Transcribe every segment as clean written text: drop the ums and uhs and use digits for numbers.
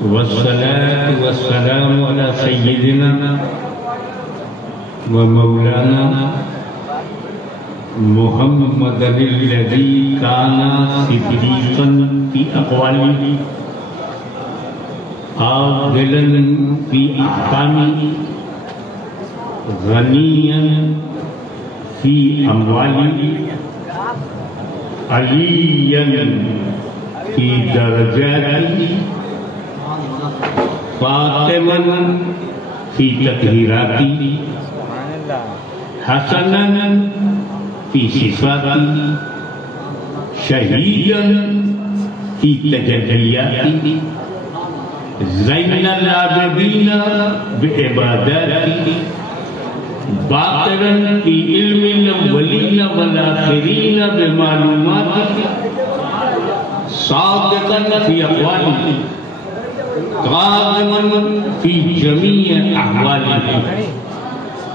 والصلاة والسلام على سيدنا ومولانا محمد الذي كان صديقا في أقواله عادلا في أحكامه غنيا في أمواله عليا في درجاته فاطما في تطهيراته حسنا في صفاته شهيدا في تجلياته زين العابدين بعباداته باقرا في علم الأولين والآخرين بمعلوماته صادقا في أقواله قائما في جميع أحواله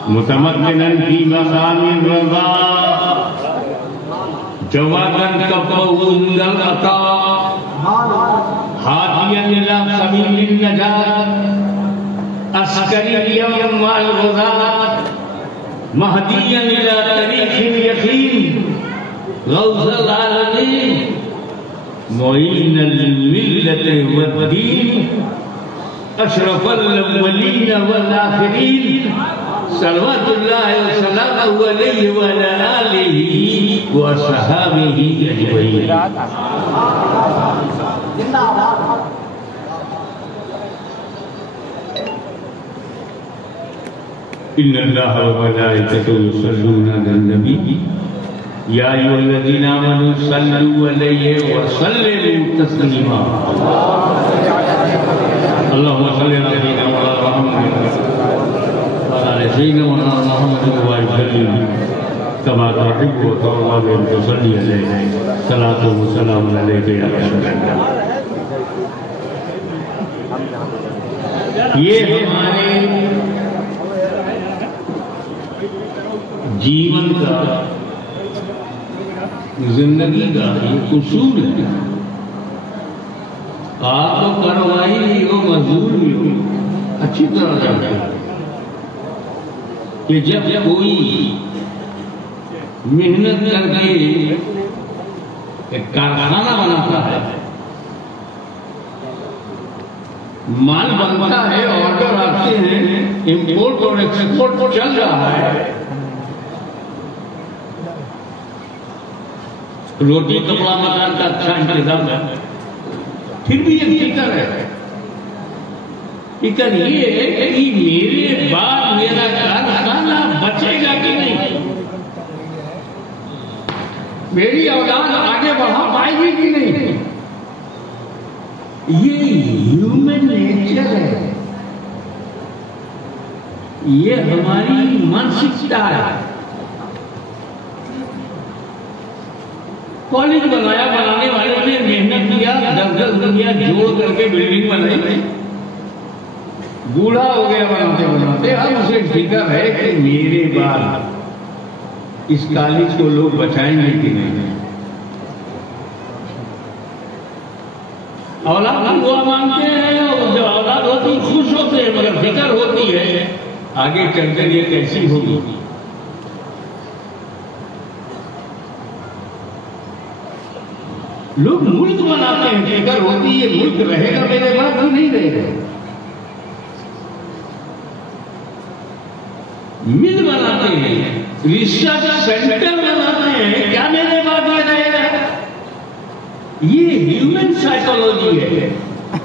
متمكنا في مقام الرضا جوادا كفه عند العطاء هاديا إلى سبيل النجاة عسكريا مع الغزاة مهديا إلى طريق اليقين غوث العالمين معين الملة والدين أشرف الأولين والآخرين صلوات الله وسلامه عليه وعلى آله وصحابه أجمعين. إن الله وملائكته يصلون على النبي يا أيها الذين آمنوا صلوا عليه وسلموا تسليما. اللهم صل على سيدنا محمد وعلى سيدنا محمد وسلم كما تحب وترضى بأن تصلي عليه صلاة وسلام عليك يا رسول الله. یہ ہمارے جیون کا زندگی کا یہ اصول ہے. آپ کو کروائی بھی ہو مزدور بھی ہو اچھی طرح جانتے ہیں کہ جب کوئی محنت کر کے ایک کارخانہ بناتا ہے مال بنتا ہے آرڈر آتے ہیں امپورٹ اور ایکسپورٹ چل رہا ہے روٹی کپڑا مکان کا اچھا انتظام ہے پھر بھی یہ فکر ہے. فکر یہ ہے کہ میرے بعد میرا کارخانہ بچے گا کہ نہیں, میری اولاد آگے بڑھا پائے گی کہ نہیں. یہ ہیومن نیچر ہے, یہ ہماری مانسکتا ہے. کالج بنایا, بنانے والے نے محنت کیا, 10 روپیہ جوڑ کر کے بلڈنگ بنائی, بوڑھا ہو گیا بناتے بناتے. اب اسے فکر ہے کہ میرے بعد اس کالج کو لوگ بچائیں گے کہ نہیں. اولاد ہم دعا مانگتے ہیں, جو اولاد ہوتی خوش ہوتے ہیں, مگر فکر ہوتی ہے آگے چل کر یہ کیسی ہوگی. لوگ ملک بناتے ہیں, فکر ہوتی ہے ملک رہے گا میرے بعد بھی نہیں رہے گا. مل بناتے ہیں, ریسرچ سینٹر بناتے ہیں, کیا میرے بعد میں رہے گا. یہ ہیومن سائیکولوجی ہے,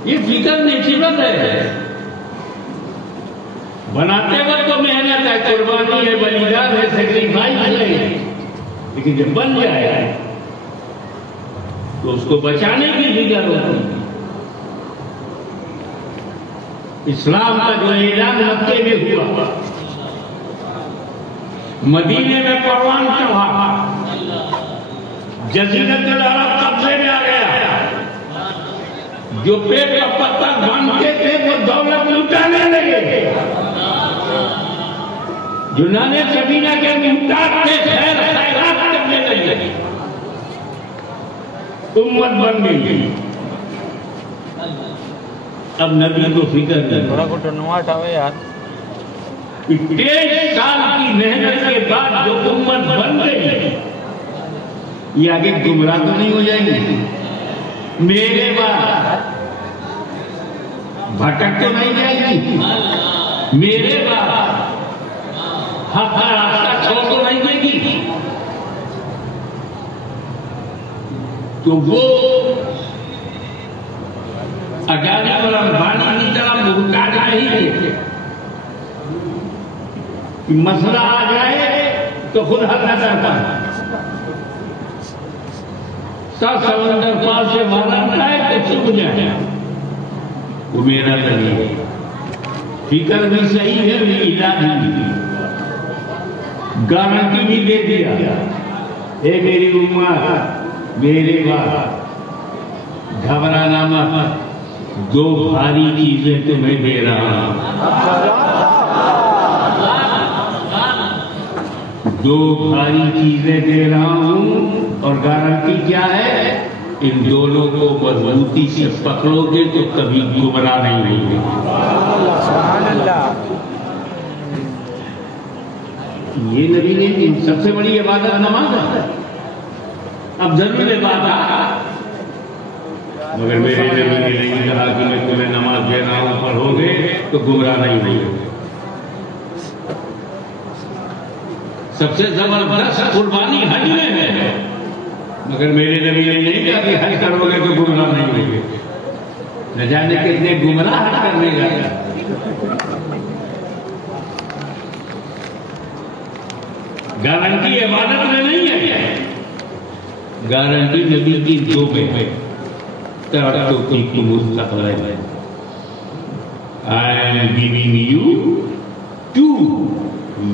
یہ فکر نیچرل ہے. بناتے وقت تو محنت ہے, قربانی ہے, بلیدان ہے, سیکریفائس ہے, لیکن جب بن جائے تو اس کو بچانے کی فکر ہوتی ہے. اسلام کا جو اعلان مکے میں ہوا, مدینے میں پروان چڑھا, جزیرۃ العرب قبضے میں آ گیا. جو پیٹ کا پتھر باندھتے تھے وہ دولت لٹانے لگے. جو نانے سبینہ کے محتاج تھے خیر خیرات کرنے لگے. امت بن گئی. اب نبی کو فکر نہیں. تھوڑا کو ٹنوا اٹھاوے یار. 23 سال کی محنت کے بعد جو امت بن گئی یہ آگے گمراہ تو نہیں ہو جائے گی؟ میرے بعد بھٹک تو نہیں جائے گی؟ میرے بعد حق کا راستہ چھوڑ تو نہیں دے گی؟ تو وہ اجازت اور امبانی کی طرح محتاج نہیں تھے کہ مسئلہ آ جائے تو خود حل نہ کرتا ہے. سب سمندر پار سے مارا ہے تو چھپ جائے. وہ میرا طریقہ ہے. فکر بھی صحیح ہے بھی علاج بھی. گارنٹی بھی دے دیا اے میری امت میرے بعد گھبرانا مت. 2 بھاری چیزیں تمہیں دے رہا ہوں. 2 بھاری چیزیں دے رہا ہوں اور گارنٹی کیا ہے؟ ان دونوں کو مضبوطی سے پکڑو گے تو کبھی گمراہ نہیں ہوگے. یہ نبی نے سب سے بڑی عبادت نماز ہے. اب ضرور بات ہے مگر میرے نبی نے نہیں کہا کہ میں تمہیں نماز دے رہا ہوں پڑھو گے تو گمراہ نہیں ہوگے. سب سے زبردست قربانی حج میں ہے مگر میرے نبی نے نہیں کہا کہ حج کرو گے تو گمراہ نہیں ہوگے. نہ جانے کتنے گمراہ حج کرنے گا. گارنٹی عبادت میں نہیں ہے. گارنٹی نبی کی 2 میں مستقبل ہے. I am giving you 2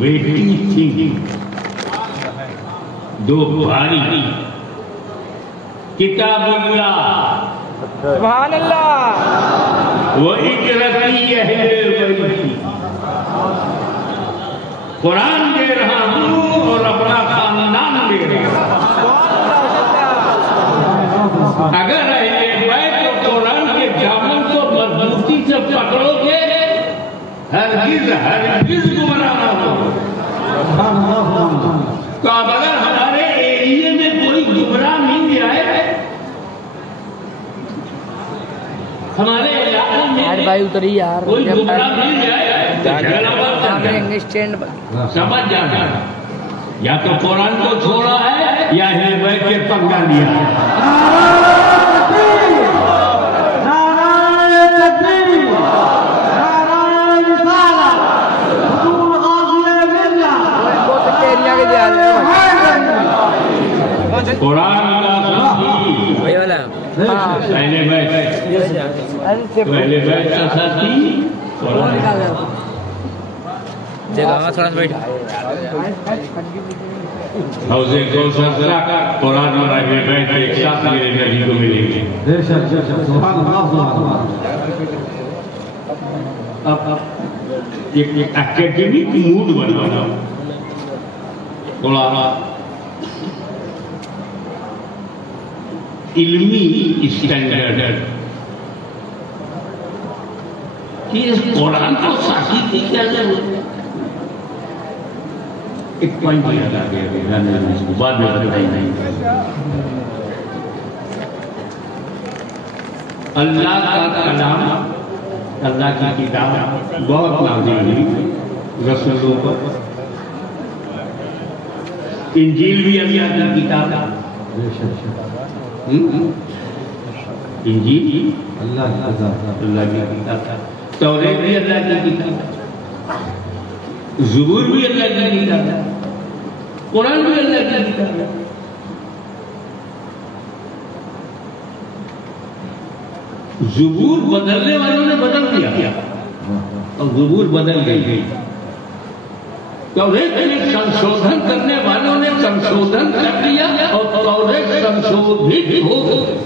weighty things. 2 بھاری. کتاب اللہ سبحان اللہ وَإِكْرَتِي أَهْلِ الْبَيْتِ. قرآن دے رہا ہوں اور اپنا خاندان دے رہا ہوں. اگر اہل بیت تو قرآن کے دامن کو مضبوطی سے پکڑو گے ہرگز گمراہ نہ ہو. تو اب اگر ہمارے ایریے میں کوئی گمراہ مل جائے ہمارے علاقوں میں کوئی گمراہ مل جائے سمجھ جانا یا تو قرآن کو چھوڑا ہے یا اہل بیت کے پنگا لیا ہے. قرآن کا پہلے بیت کا ساتھی قرآن حوضے کوثر کا قرآن اور اہل بیت ایک ساتھ میرے نبی کو ملیں گے. اب ایک اکیڈمک موڈ بنوانا تھوڑا علمی اسٹینڈرڈ کہ اس قرآن کو ساتھی کی کیا ضرورت. ایک پوائنٹ یاد آ گیا بعد میں بتائی نہیں. اللہ کا کلام اللہ کی کتاب بہت نازل ہوئی رسولوں پر. انجیل بھی اللہ کی کتاب ہے. انجیل اللہ کی کتاب ہے. توریت بھی اللہ کی کتاب ہے. زبور بھی اللہ کی کتاب ہے. قرآن بھی اللہ کی کتاب ہے. زبور بدلنے والوں نے بدل دیا اور زبور بدل گئی. توریت میں سنشودھن کرنے والوں نے سنشودھن کر دیا اور توریت سنشودھت ہو گئی.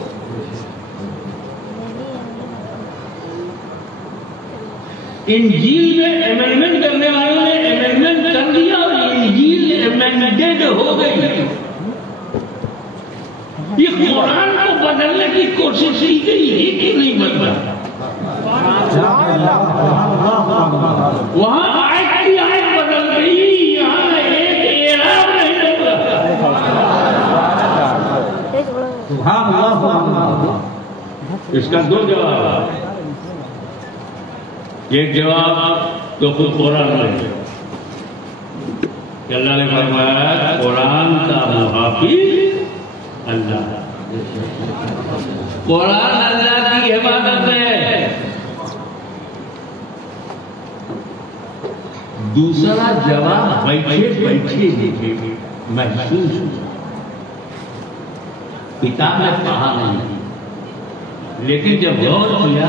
انجیل میں امینڈمنٹ کرنے والوں نے امینڈمنٹ کر دیا اور انجیل امینڈڈ ہو گئی. یہ قرآن کو بدلنے کی کوشش کی گئی ہے کہ نہیں بدلا. اس کا دو جواب ہے. ایک جواب تو خود قرآن میں کہ اللہ نے فرمایا قرآن کا محافظ اللہ. قرآن اللہ کی حفاظت ہے. دوسرا جواب بیٹھے بیٹھے محسوس ہوا. کتاب میں پڑھا نہیں لیکن جب غور کیا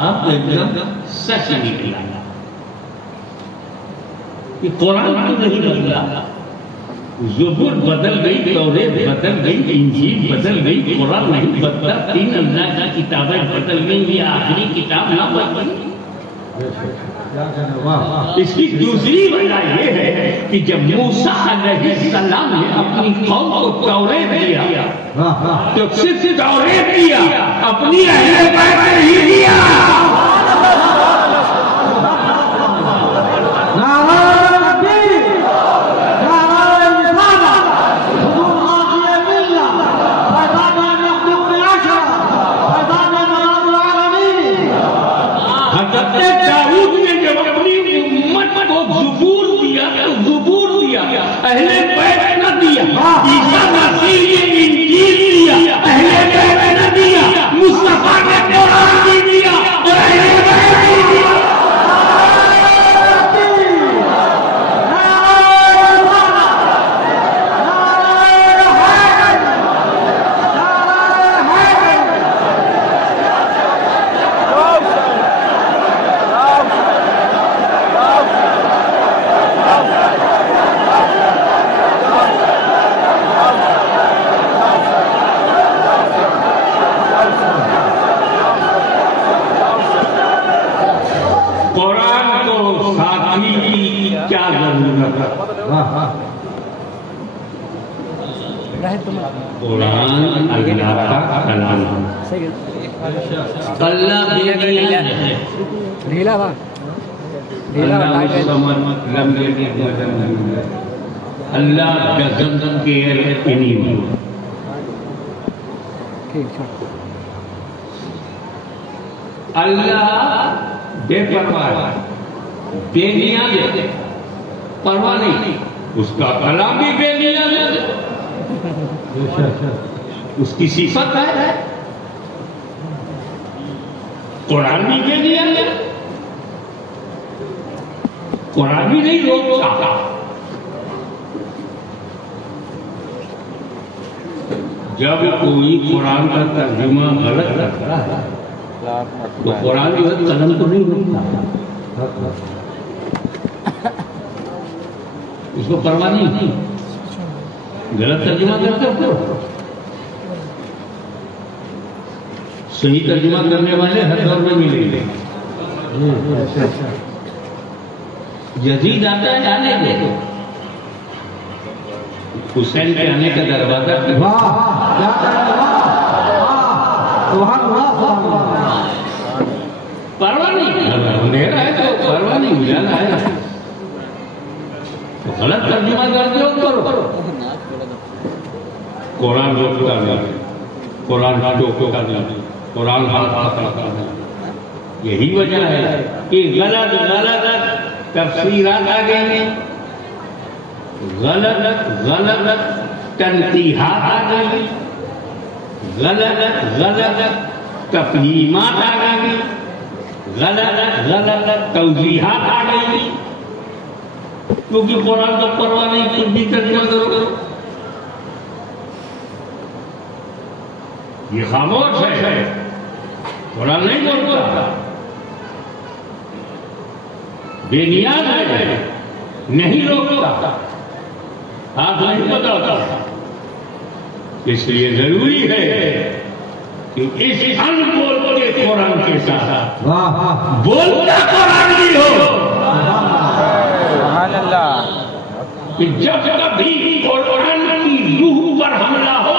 آپ کو ایک دم سچ نکلا کہ قرآن تو نہیں بدلا. زبور بدل گئی، توریت بدل گئی، انجیل بدل گئی، قرآن نہیں بدلا. تین اللہ کی کتابیں بدل گئی، یہ آخری کتاب نہ بدلی. اس کی دوسری وجہ یہ ہے کہ جب موسیٰ علیہ السلام نے اپنی قوم کو توریت دیا تو صرف توریت دیا، اپنی اہل بیت نہیں دیا. اہل بیت نہ دیا، عیسیٰ مسیح نے انجیل دیا، اہل بیت نہ دیا. مصطفیٰ نے قرآن بھی دیا اور اہل بیت نہیں دیا. قرآن اللہ کا کلام ہے. اللہ doesn't care anyone. اللہ بے پرواہ، بے نیاز ہے، پرواہ نہیں. اس کا کلام بھی بے نیاز ہے، اس کی صفت ہے. قرآن بھی بے نیاز ہے، قرآن بھی نہیں روکتا. جب کوئی قرآن کا ترجمہ غلط کرتا ہے تو قرآن جو ہے قلم تو نہیں روکتا، اس کو پرواہ نہیں. غلط ترجمہ کرتے ہو، صحیح ترجمہ کرنے والے ہر دور میں ملیں گے. یزید آتا ہے آنے دے، حسین کے آنے کا دروازہ پرواہ نہیں. اندھیرا ہے تو پرواہ نہیں، اجالا ہے تو غلط ترجمہ کرتے ہو کرو. قرآن روکتا نہیں، قرآن ٹوکتا نہیں، قرآن ہاتھ پکڑتا نہیں. یہی وجہ ہے کہ غلط تفسیرات آ گئی ہیں، غلط تنقیحات آ گئی، غلط تفہیمات آ گئی، غلط توضیحات آ گئی. کیونکہ قرآن کا پرواہ نہیں، کچھ بھی ترجمہ کرو. یہ خاموش ہے، قرآن نہیں بولتا، بے نیاز ہے، نہیں روکتا، ہاتھ نہیں بتاتا. اس لیے ضروری ہے کہ اس ان بول کے قرآن کے ساتھ بولتا قرآن بھی ہو. سبحان اللہ. کہ جب کبھی قرآن کی روح پر حملہ ہو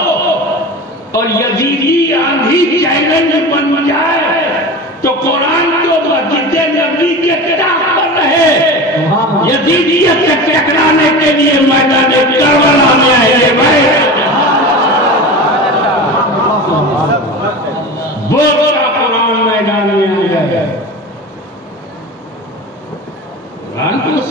اور یزیدی آندھی چیلنج بن جائے تو قرآن کو مسجد نبوی کے کتاب پر رہے. یزیدیت سے ٹکرانے کے لیے میدان کربلا میں آئے. وہ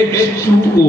H2O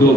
2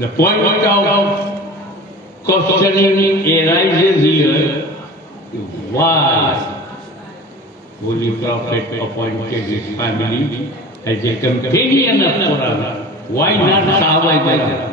The point of questioning arises here: why Holy Prophet appointed his family as a companion of Quran? Why not Sahaba Kiram?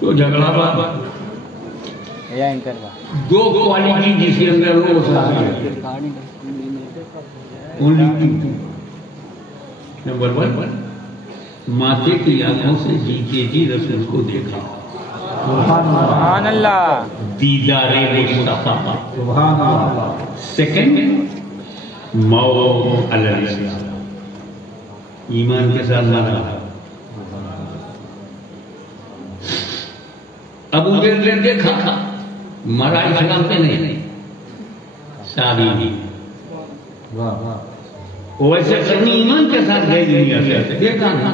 تو جھگڑا بات یا انٹر با دو کوالٹی جس کے اندر ہو وہ صحابی ہے. نمبر 1 ماتے کی آنکھوں سے جیتے جی رسول کو دیکھا. سبحان اللہ. دیدار مصطفیٰ. سبحان اللہ. سیکنڈ موت علی الاسلام، ایمان کے ساتھ مرا. ابو بکر نے دیکھا مرا اسلام پہ نہیں، صحابی نہیں. ویسے کرنی ایمان کے ساتھ گئی دنیا سے، دیکھا نا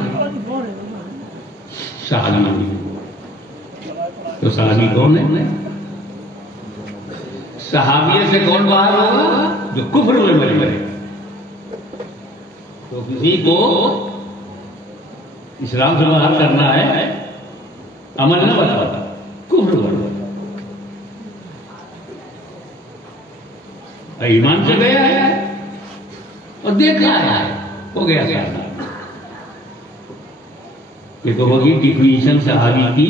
صحابی نہیں. تو صحابی کون ہے؟ صحابیہ سے کون باہر ہوگا؟ جو کفر میں مرے. تو کسی کو اسلام سے باہر کرنا ہے، عمل نہ بتاتا، کفر بتا. ایمان سے گیا ہے اور دیکھا ہے، ہو گیا صحابی. یہ تو ہوگی ڈیفینیشن صحابی کی،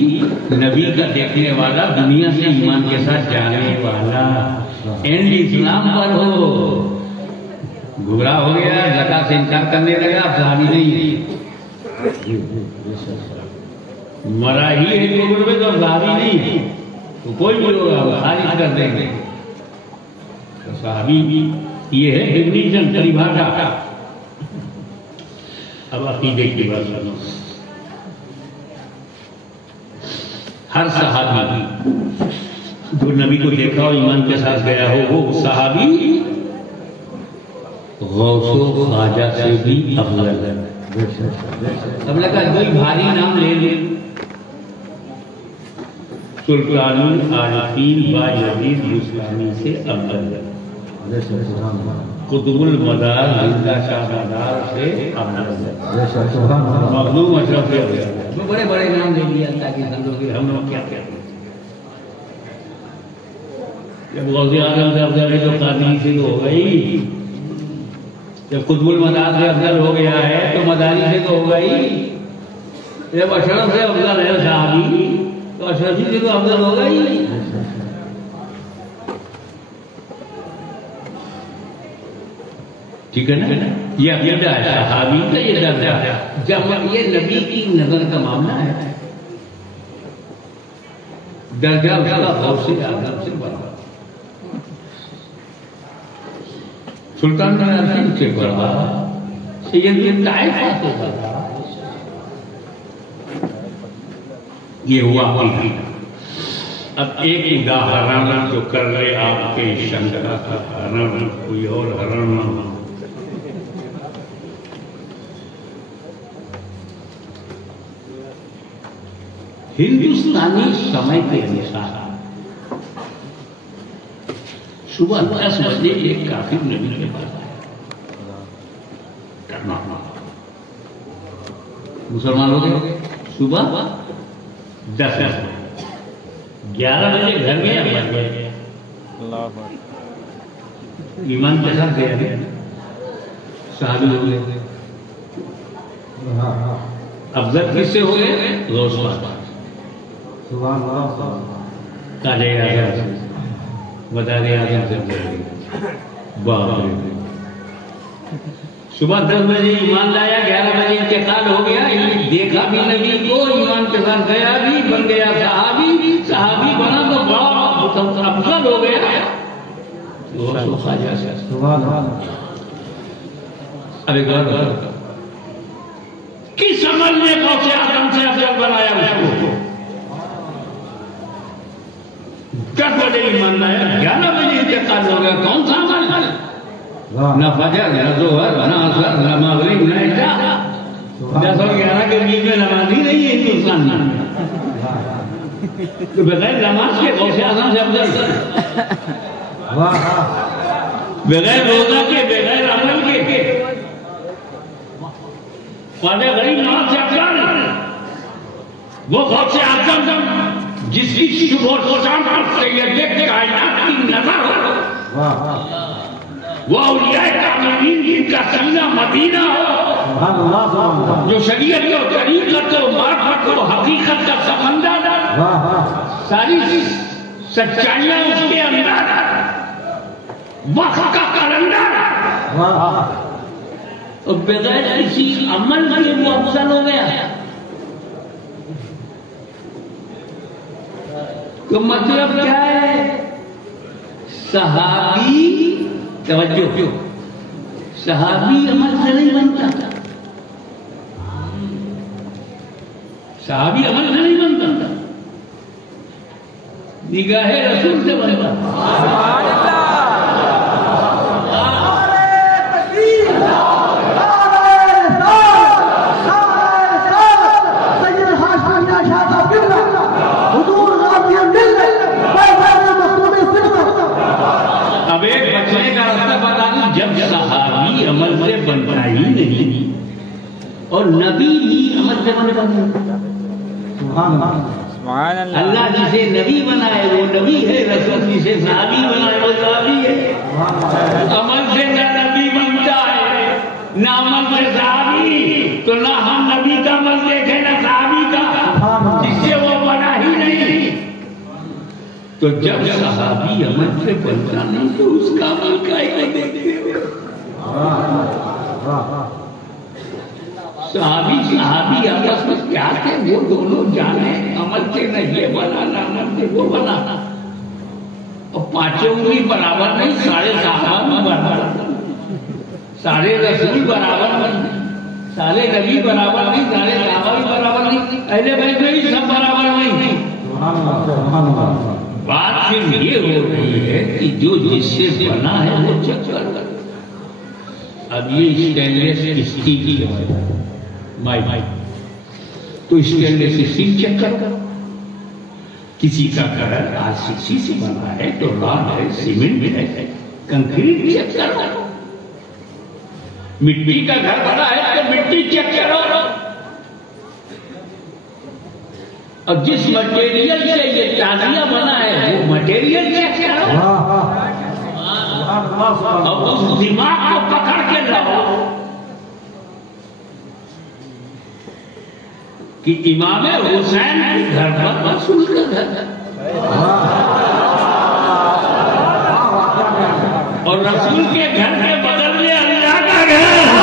نبی کا دیکھنے والا، دنیا سے ایمان کے ساتھ جانے والا، اینڈ اسلام پر ہو. گمراہ ہو گیا، زکات سے انکار کرنے لگا، اب صحابی نہیں. مرا ہی ہے کفر میں تو صحابی نہیں. تو کوئی بھی ہوگا خارج کر دیں گے. صحابی یہ ہے ڈیفینیشن، پریبھاشا. اب عقیدے کی بات سنو. ہر صحابی جو نبی کو دیکھا ہو، ایمان کے ساتھ گیا ہو، وہ صحابی غوث و خواجہ سے بھی افضل ہے. اب لگا کوئی بھاری نام لے لے، سلطان العارفین بایزید بستانی سے افضل ہے. قطب المدار زندہ شاہ مدار سے افضل ہے. مخدوم اشرف سے افضل ہے. بڑے بڑے نام لے لیا تاکہ سمجھو ہم لوگ کیا کہتے ہیں. جب غوث اعظم سے افضل ہے تو قادری سے ہو گئی. جب قطب المدار سے افضل ہو گیا ہے تو مداری سے تو ہو گئی. جب اشرف سے افضل ہے صحابی تو اشرفی سے تو افضل ہو گئی. ٹھیک ہے نا؟ یہ عقیدہ ہے صحابی کا، یہ درجہ ہے. جب یہ نبی کی نظر کا معاملہ ہے، درجہ اس کا غوث اعظم سے بڑا، سلطان العارفین سے بڑا، سید طائفہ سے بڑا. یہ ہوا عقیدہ. اب ایک اداہرن جو کر رہے آپ کے شنکر کا ہرن، کوئی اور ہرن نہ ہو. ہندوستانی سمے کے انسار صبح 10 بجے ایک کافر نبی کے پاس آیا. مسلمان ہو گئے. صبح 10 بجے 11 بجے گھر میں آ گئے. ایمان کے ساتھ گئے، صحابی ہو گئے. افضل کس سے ہو گئے؟ غوث پاک. تاجے اعظم سے، وزیر اعظم سے. باپ رے. صبح 10 بجے ایمان لایا، 11 بجے انتقال ہو گیا. دیکھا بھی نبی کو، ایمان کے ساتھ گیا بھی، بن گیا صحابی. صحابی بنا تو بڑا افضل ہو گیا. ارے گھر کس عمل نے غوث اعظم سے افضل بنایا اس کو؟ 10 بجے ایمان لایا، 11 بجے انتقال ہو گیا. کون سا عمل؟ نہ فجر، نہ ظہر، نہ عصر، نہ مغرب، نہ عشاء. 10 اور 11 کے بیچ میں نماز ہی نہیں ہے ہندوستان میں. تو بغیر نماز کے غوث اعظم سے افضل، بغیر روزہ کے، بغیر عمل کے خواجہ غریب نواز سے افضل. وہ غوث اعظم جس کی شب و شام پر سید کائنات کی نظر ہو، وہ اولیاء کاملین جن کا سینہ مدینہ ہو، جو شریعت و طریقت و معرفت و حقیقت کا سمندر ساری سچائیاں اس کے اندر، وقت کا کلندر، اور بغیر کسی عمل کے وہ افضل ہو گیا. تو مطلب کیا ہے؟ صحابی، توجہ، صحابی عمل سے نہیں بنتا، صحابی عمل سے نہیں بنتا، نگاہ رسول سے بنتا. اب ایک بچنے کا راستہ بتا دوں، جب صحابی عمل سے بنتا ہی نہیں اور نبی بھی عمل سے بنتا نہیں. اللہ جسے نبی بنائے وہ نبی ہے، رسول جسے صحابی بنائے وہ صحابی ہے. عمل سے نہ نبی بنتا ہے نہ عمل سے صحابی، تو نہ ہم نبی کا عمل دیکھیں نہ صحابی کا، جس سے وہ بنا ہی نہیں. تو جب صحابی عمل سے بنتا نہیں تو اس کا عمل کائے کو دیکھتے ہو؟ صحابی آپس میں کیا تھے وہ دونوں جانے، عمل سے نہ یہ بنا نہ عمل سے وہ بنا. اور پانچوں بھی برابر نہیں، سارے صحابہ بھی برابر، سارے رسول برابر نہیں، سارے نبی برابر نہیں، سارے صحابہ بھی برابر نہیں، اہل بیت میں بھی سب برابر نہیں. بات صرف یہ ہو رہی ہے کہ جو جس سے بنا ہے وہ چیک کر. اب یہ اسٹینلیس اسٹیل کی مائی تو اسٹینلیس اسٹیل چیک کر. کسی کا گھر RCC سے بنا ہے تو راڈ ہے، سیمنٹ ہے، کنکریٹ چیک کرو. مٹی کا گھر بنا ہے تو مٹی چیک کرو. اور جس مٹیریل سے یہ تازیہ بنا ہے وہ مٹیریل چیک کرو. اور اس دماغ کو پکڑ کے لاؤ کہ امام حسین کے گھر پر رسول کا گھر ہے اور رسول کے گھر کے بغل میں اللہ کا گھر ہے.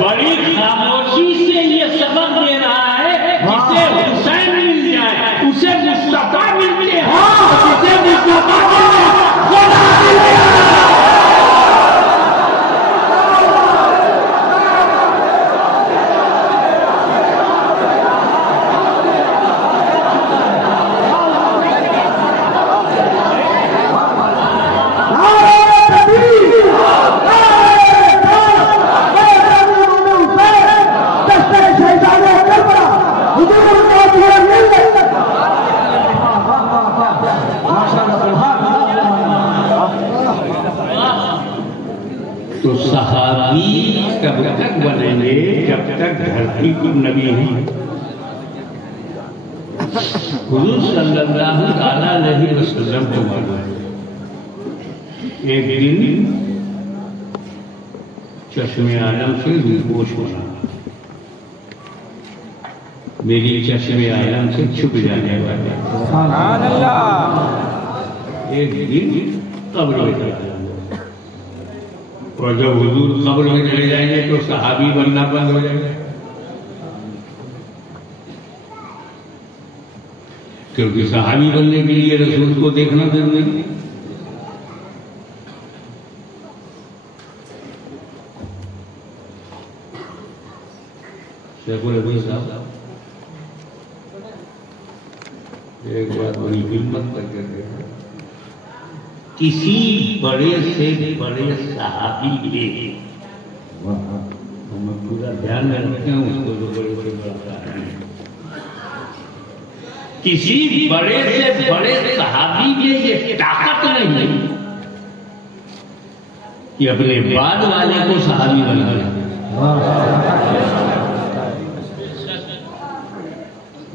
بڑی خاموشی سے یہ سبق دے رہا ہے، جسے حسین مل جائے اسے مصطفیٰ ملتے ہیں، جسے مصطفیٰ خدا مل جائے. تو صحابی کب تک بنیں گے جب تک دھرتی پر نبی ہیں. حضور صلی اللہ علیہ وسلم کو معلوم ہے ایک دن چشم عالم سے روپوش ہونا، میری چشم عالم سے چھپ جانے والا. سبحان اللہ. ایک دن قبر میں چلا جائیں گے اور جب حضور قبر میں چلے جائیں گے تو صحابی بننا بند ہو جائے گا، کیونکہ صحابی بننے کے لیے رسول کو دیکھنا ضروری ہے. شیخ الحدیث صاحب ایک بات بڑی ہمت کر کے دیکھا، کسی بڑے سے بڑے صحابی کے میں پورا دھیان میں رکھتے ہوں اس کو جو بڑے بڑے بڑا ہے، کسی بڑے سے بڑے صحابی میں یہ طاقت نہیں کہ اپنے بعد والے کو صحابی بنا دیا.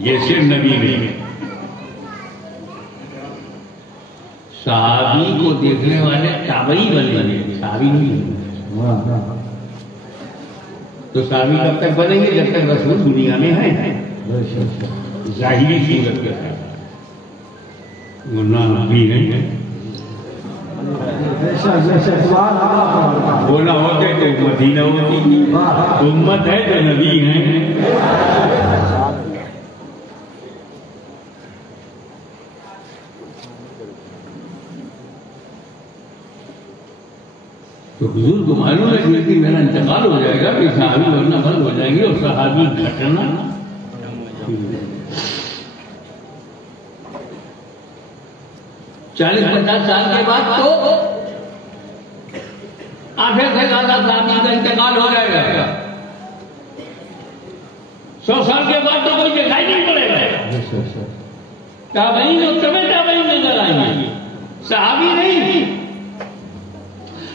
یہ صرف نبی نہیں، صحابی کو دیکھنے والے تابعی بنے گے، صحابی نہیں. تو صحابی کب تک بنیں گے؟ جب تک رسول دنیا میں ہیں، ظاہری صورت کے ہے، ورنہ نبی نہیں ہے. وہ نہ ہوتے تو امت ہی نہ ہوتی. امت ہے تو نبی ہیں. تو حضور کو معلوم ہے کہ میرا انتقال ہو جائے گا، کہ صحابی بننا بند ہو جائیں گے اور صحابی گھٹنا. 40-50 سال کے بعد تو آدھے سے زیادہ صحابی کا انتقال ہو جائے گا. 100 سال کے بعد تو کوئی دکھائی نہیں پڑے گا. تابعین اور تبع تابعین نظر آئیں گے، صحابی نہیں.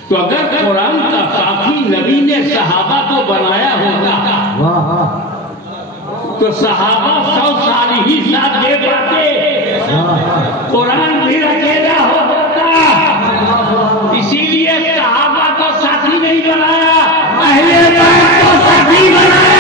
تو اگر قرآن کا ساتھی نبی نے صحابہ کو بنایا ہوتا تو صحابہ 100 سال ہی ساتھ دے پاتے، قرآن بھی اکیلا ہوتا. اسی لیے صحابہ کو ساتھی نہیں بنایا، اہل بیت کو ساتھی بنایا.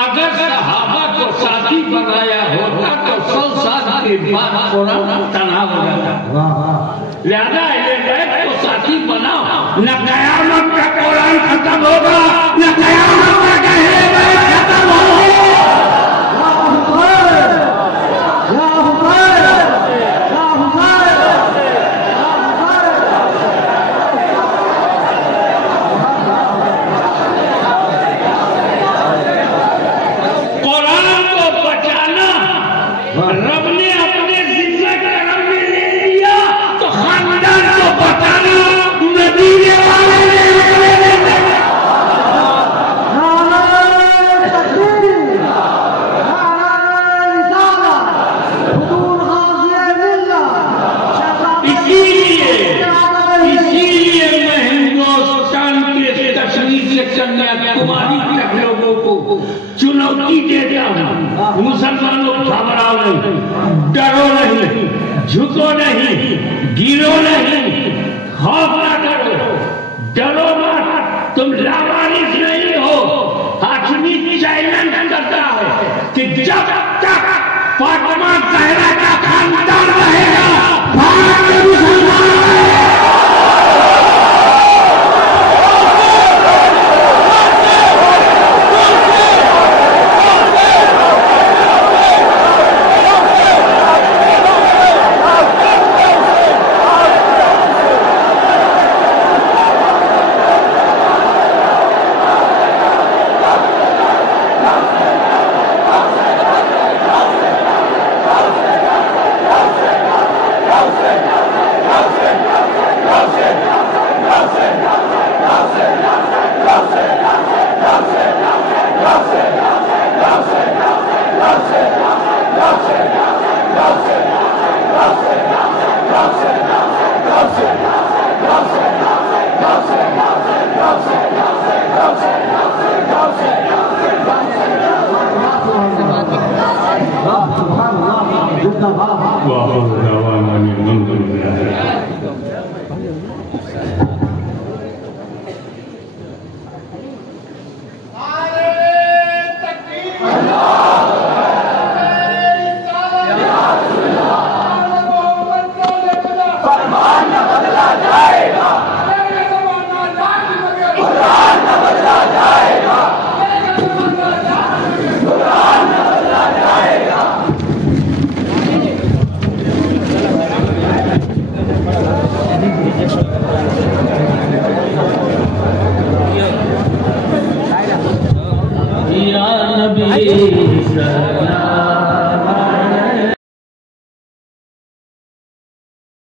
اگر صحابہ کو ساتھی بنایا ہوتا تو 100 سال کے بعد قرآن تنہا ہو جاتا. لہذا اہل بیت کو ساتھی بناؤ، نہ قیامت کا قرآن ختم ہوگا، نہ قیامت کا اہل بیت ختم ہوگا. رب نے اپنے ذمہ کرم میں لے لیا تو خاندان کو بتانا نبی کے والے نے. اسی لیے میں ہندوستان کے تشریح سیکشن میں کماری تک لوگوں کو چنوتی دیتا ہوں. مسلمانوں گھبراؤ نہیں، ڈرو نہیں، جھکو نہیں، گرو نہیں، خوف نہ کرو، ڈرو مت. تم لاوارث نہیں ہو. ہاشمی چیلنج کرتا ہے کہ جب تک فاطمہ زہرا کا خاندان رہے گا بھارت میں مسلمان سر